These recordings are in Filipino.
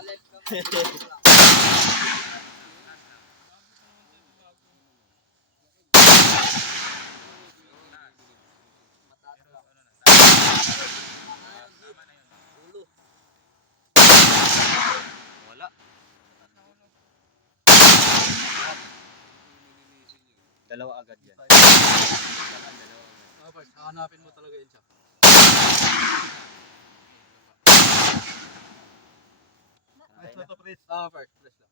Wala. Dalawa agad yan. Ah, first, hahanapin mo talaga yun siya. Flash na to, First, flash lang.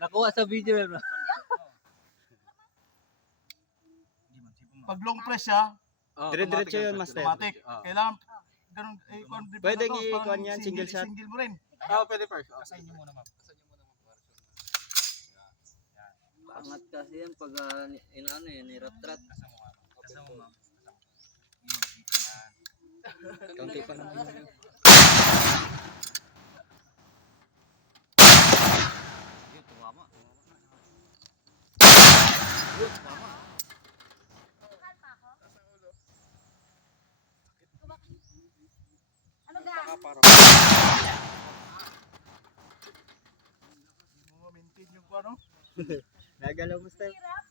Nakuha sa video yan. Pag long press siya, Dire-diretso yun, master. automatic. Kailangan ganun Pwedeng i-kuhan yan, single shot. Single mo rin. Pwede first. Asayin nyo muna ma'am. Angat kasi yan pag inaano yan, nirap-trat. Kasama mo ma'am. Kaunti pa naman. Yun, tumama. Ano ga? Mo maintain yung ano. Nagalaw mo, Steph. Hirap.